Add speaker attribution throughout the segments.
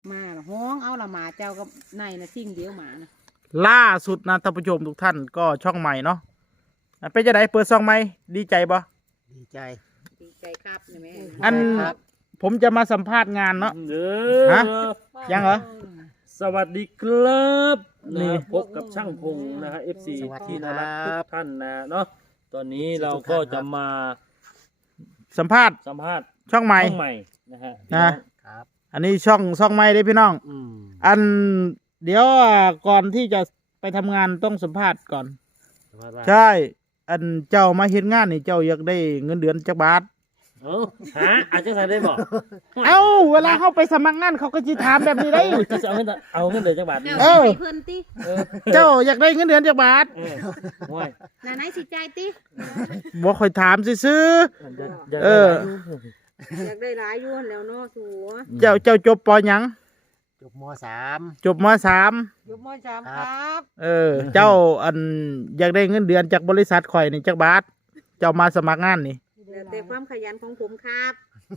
Speaker 1: มาละห้องเอาละหมาเจ้ากับนายนะสิ่งเดียวหมานะ
Speaker 2: ล่าสุดนะท่านผู้ชมทุกท่านก็ช่องใหม่เนาะเป็นจะไดเปิดช่องใหม่ดีใจบ่
Speaker 3: ดีใจ
Speaker 1: ดีใจครับนี่แม่
Speaker 2: อัน
Speaker 3: ครับ
Speaker 2: ผมจะมาสัมภาษณ์งานเนาะ
Speaker 4: เด้อ
Speaker 2: ฮะ ยังเหรอ
Speaker 4: สวัสดีครับ
Speaker 2: นี่
Speaker 4: นะพบกับช่างพงนะฮะ FC ที่น่ารักทุกท่านนะเนาะตอนนี้เราก็จะมา
Speaker 2: สัมภาษณ์
Speaker 4: สัมภาษณ์
Speaker 2: ช่องใหม่
Speaker 4: ช่องใหม่นะฮะ
Speaker 2: นะ
Speaker 3: ครับ
Speaker 2: อันนี้ช่องใหม่เด้พี่น้อง
Speaker 3: อืม
Speaker 2: อันเดี๋ยวก่อนที่จะไปทำงานต้องสัมภาษณ์ก่อน
Speaker 4: สัมภาษณ์ว่า
Speaker 2: ใช่ อันเจ้ามาเฮ็ดงานนี่เจ้าอยากได้เงินเดือนจักบาท
Speaker 4: เอ้าหาอาจจะใส่ได้บอก
Speaker 2: เอ้าเวลาเขาไปสมัครงานเขาก็จะถามแบบนี้ได้
Speaker 4: จะเอาเงินเดือนจักบาท
Speaker 1: เอ
Speaker 2: เออ
Speaker 1: เพิ่นติ
Speaker 4: เออ
Speaker 2: เจ้าอยากได้เงินเดือนจักบาท
Speaker 4: เออห่วย
Speaker 1: นาไหนสิใจติ
Speaker 2: บ่ค่อยถามซื่อ
Speaker 4: จะ
Speaker 2: เออ
Speaker 1: อยากได้หลายอยู่แล้วเนาะสัว
Speaker 2: ๆเจ้าจบปหยัง
Speaker 3: จบมสาม
Speaker 2: จบมสาม
Speaker 1: ยกมอสามครับ
Speaker 2: เจ้าอันอยากได้เงินเดือนจากบริษัทข่อยนี่จักบาท เจ้ามาสมัครงานนี่
Speaker 1: แล้วแต่ความขยันของผมครับ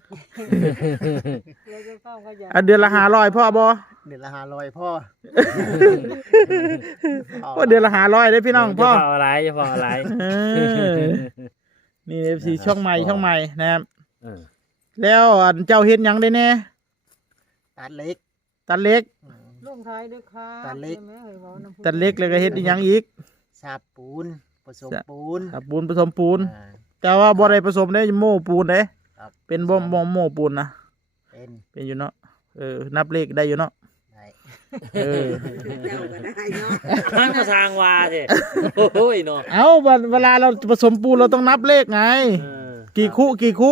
Speaker 1: เราจะความขยัน
Speaker 2: อันเดือนละ500พ่อบ่
Speaker 3: เดือนละ500พ่อ
Speaker 2: ว่าเดือนละ500ได้พี่น้องพ่อ
Speaker 4: จะเฝ้าอะไรจะเฝ้าอะไร
Speaker 2: เออนี่ FC ช่องใหม่นะครับ
Speaker 4: เออ
Speaker 2: แล้วอันเจ้าเฮ็ดหยังได้แน่
Speaker 3: ตัดเล็ก
Speaker 2: ตัดเล็ก
Speaker 3: อืม
Speaker 1: ลงท้ายด้วยครับ
Speaker 3: ตาเล็ก
Speaker 2: ตัดเล็กแล้วก็เฮ็ดอีหยังอีก
Speaker 3: สาบปูนผสมปูน
Speaker 2: ครับปูนผสมปูน
Speaker 3: อ่า
Speaker 2: แต่ว่าบ่ได้ผสมได้โม่ปูนเด้
Speaker 3: ครับ
Speaker 2: เป็นบ่โม่ปูนนะ
Speaker 3: เป็น
Speaker 2: เป็นอยู่เนาะนับเลขได้อยู่เนาะ
Speaker 3: ได้
Speaker 2: เออ
Speaker 1: เจ้าก็ได้เนาะ
Speaker 4: ทั้งภาษาอังวาสิโอ้ยเนาะ
Speaker 2: เอาเวลาเราผสมปูนเราต้องนับเลขไง
Speaker 4: เออ
Speaker 2: กี่คุ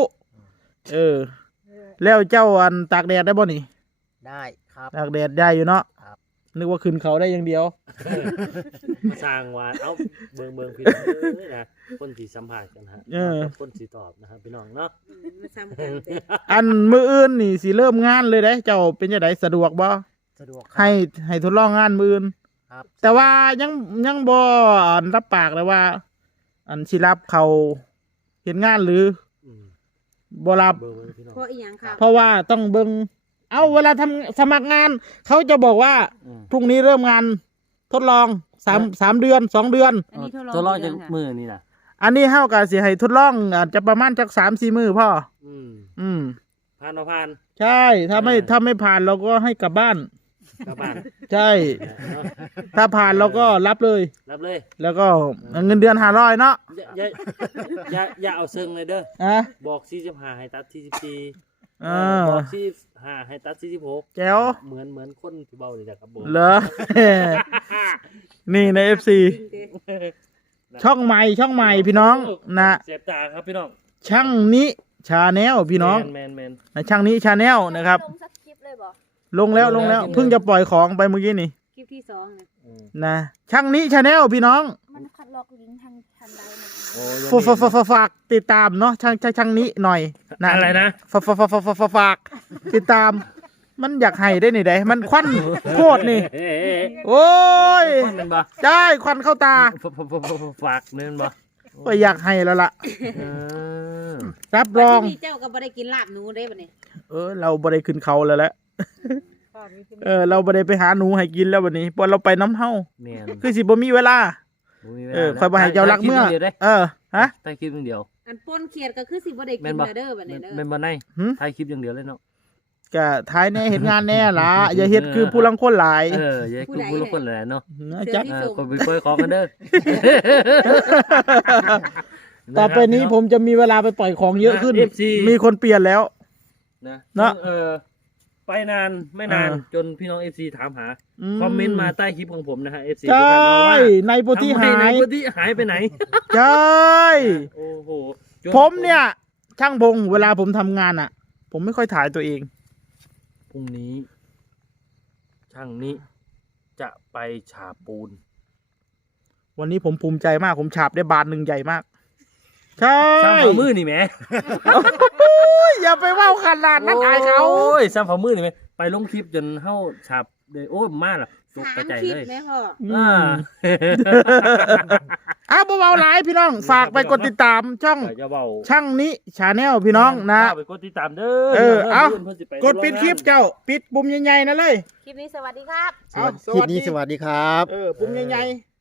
Speaker 2: แล้วเจ้าอันตากแดดได้บ่นี่
Speaker 3: ได้ครับ
Speaker 2: ตากแดดได้อยู่เนาะ
Speaker 3: ครับ
Speaker 2: นึกว่าขึ้นเขาได้อย่างเดียว
Speaker 4: สร้างว่าเอาเบิ่งพี่น้องนะคนที่สัมภาษณ์กันฮะ
Speaker 2: เออ
Speaker 4: คนที่ตอบนะครับพี่น้องเนาะ
Speaker 1: มาซ้ำกันเด้อ
Speaker 2: อันมื้ออื่นนี่สิเริ่มงานเลยเด้เจ้าเป็นจังไดสะดวกบ่
Speaker 3: สะดวกครับ
Speaker 2: ให้ทดลองงานมื้ออื่น
Speaker 3: ครับ
Speaker 2: แต่ว่ายังบ่อันรับปากเลยว่า อันสิรับเขาเฮ็ดงานหรือ
Speaker 4: อืม
Speaker 2: บ่รับ
Speaker 4: เบิ่งพี่น้อง
Speaker 1: เพราะอีหยังครับ
Speaker 2: เพราะว่าต้องเบิ่งเอาเวลาทำสมัครงาน เขาจะบอกว่า
Speaker 4: อืม
Speaker 2: พรุ่งนี้เริ่มงานทดลอง3เดือน2 เดือน
Speaker 1: อันนี้
Speaker 4: ตัวรอด
Speaker 1: จั
Speaker 4: จากมือนี่นะ
Speaker 2: อันนี้เฮาก็สิให้ทดลองอาจจะประมาณจัก3-4 มื้อพ่อ
Speaker 4: อืม
Speaker 2: อืม
Speaker 4: ผ่านเอาผ่าน
Speaker 2: ใช่ถ้าไม่ผ่านเราก็ให้กลับบ้าน
Speaker 4: กลับบ้าน
Speaker 2: ใช่
Speaker 4: เนาะ
Speaker 2: ถ้าผ่านเราก็รับเลย
Speaker 4: รับเลย
Speaker 2: แล้วก็เงินเดือน500เนาะ
Speaker 4: อย่าเอาเซิงเลยเด้อ
Speaker 2: อ่ะ
Speaker 4: บอก45ให้ตัด44
Speaker 2: เออ
Speaker 4: บอก45ให้ตัด46
Speaker 2: แจ๋ว
Speaker 4: เหมือนคนที่เบาเลยนะครับผม
Speaker 2: เหรอ นี่ใน FC
Speaker 1: จริงเด้อ
Speaker 2: ช่องใหม่พี่น้องนะ
Speaker 4: เสียบตาครับพี่น้อง
Speaker 2: ช่างนี้ชาแนลพี่น้อง
Speaker 4: แมน
Speaker 2: นะช่างนี้ชาแนลนะครับ
Speaker 5: ลงสักคลิปเลยบ่
Speaker 2: ลงแล้วเพิ่งจะปล่อยของไปเมื่อกี้นี่
Speaker 1: คลิปที่2เนี่ย
Speaker 4: อืม
Speaker 2: นะช่างนี้ชาแนลพี่น้อง
Speaker 5: มันคัดลอกลิงก์ทางทันใดนะ
Speaker 4: โอ้ยังมี
Speaker 2: ฝากติดตามเนาะช่างนี้หน่อยนะ
Speaker 4: อะไรนะ
Speaker 2: ฝากติดตาม มันอยากให้ได้นี่ได้มันควันโคตรนี่ โอ้ย
Speaker 4: คนเป็นบ่
Speaker 2: ได้ควันเข้าตา
Speaker 4: ฝากเนินบ่
Speaker 2: ก็อยากให้แล้วล่ะ
Speaker 4: เออ
Speaker 2: รับรอง
Speaker 1: บัดนี้เจ้าก็บ่ได้กินลาบหนูเด้บัดนี้
Speaker 2: เราบ่ได้ขึ้นเขาแล้วแหละเราบ่ได้ไปหาหนูให้กินแล้ววันนี้เพราะเราไปน้ำเฮา
Speaker 4: แม่น
Speaker 2: คือสิบ่มีเวลา
Speaker 4: บ่มีวลา
Speaker 2: คอยบ่ให้เจ้ารักเมื่อ
Speaker 4: ถ่ายคลิปย่างดียวด้
Speaker 2: ฮะ
Speaker 4: ถ่ายคลิปอย่างเดียว
Speaker 1: อันป้นเขียดก็คือสิบ่ได้กินแล้วเด้อบัดนี้เด้อ
Speaker 4: แม่นบ่ใน
Speaker 2: หึ
Speaker 4: ถ่ายคลิปอย่างเดียวเลยเนาะ
Speaker 2: ก็ท้ายแน่เห็นงานแน่ล่ะ อย่าเฮ็ดคือผู้ลังคนหลาย
Speaker 4: อย่าให้กูรู้คนแหละเนาะ
Speaker 2: นะจ๊ะ
Speaker 4: คนไปคุยของกันเด้อ
Speaker 2: ต่อไปนี้ผมจะมีเวลาไปปล่อยของเยอะขึ้น
Speaker 4: FC
Speaker 2: มีคนเปลี่ยนแล้ว
Speaker 4: นะ
Speaker 2: เนอะ
Speaker 4: ไปนานไม่นาน
Speaker 2: อ่า
Speaker 4: จนพี่น้อง FC ถามหา คอมเมนต์มาใต้คลิปของผมนะฮะ FC
Speaker 2: ใช่
Speaker 4: ทุกท่านเนาะว่า
Speaker 2: ในโปรที่
Speaker 4: ทำไม
Speaker 2: หา
Speaker 4: ไหน
Speaker 2: ย
Speaker 4: โปรที่หายไปไหน
Speaker 2: ใช่
Speaker 4: โอ้โหจ
Speaker 2: ผมเนี่ย ช่างพงเวลาผมทำงานอ่ะ ผมไม่ค่อยถ่ายตัวเอง
Speaker 4: พรุ่งนี้ ช่างนี้จะไปฉาบปูน
Speaker 2: วันนี้ผมภูมิใจมากผมฉาบได้บานหนึ่งใหญ่มาก ใช่
Speaker 4: ซ้ำฝ่ามือนี่แหม
Speaker 2: อย่าไปเว่าขนาดนั้นอายเขา
Speaker 4: โอ้ยซ้ำฝ่ามือนี่แหมไปลงคลิปจนเฮาฉับเลยโอ้ยมาล่ะตกกระจาย
Speaker 1: คลิป
Speaker 4: เลย
Speaker 1: ไหมพ่อ
Speaker 4: อ่า
Speaker 2: อ้าวเบาๆหลายพี่น้องฝากไปกดติดตามช่อง
Speaker 4: ไปจะเบา
Speaker 2: ช่างนี้ชาแนลพี่น้องนะ
Speaker 4: ไปกดติดตามเด้
Speaker 2: เอา
Speaker 4: พิ่นสิไป
Speaker 2: กดปิดคลิปเจ้าปิดปุ่มใหญ่ๆนั่นเลย
Speaker 1: คลิปนี้สวัสดีครับ
Speaker 2: เอา
Speaker 3: คลิปนี้สวัสดีครับ
Speaker 2: ปุ่มใหญ่ๆ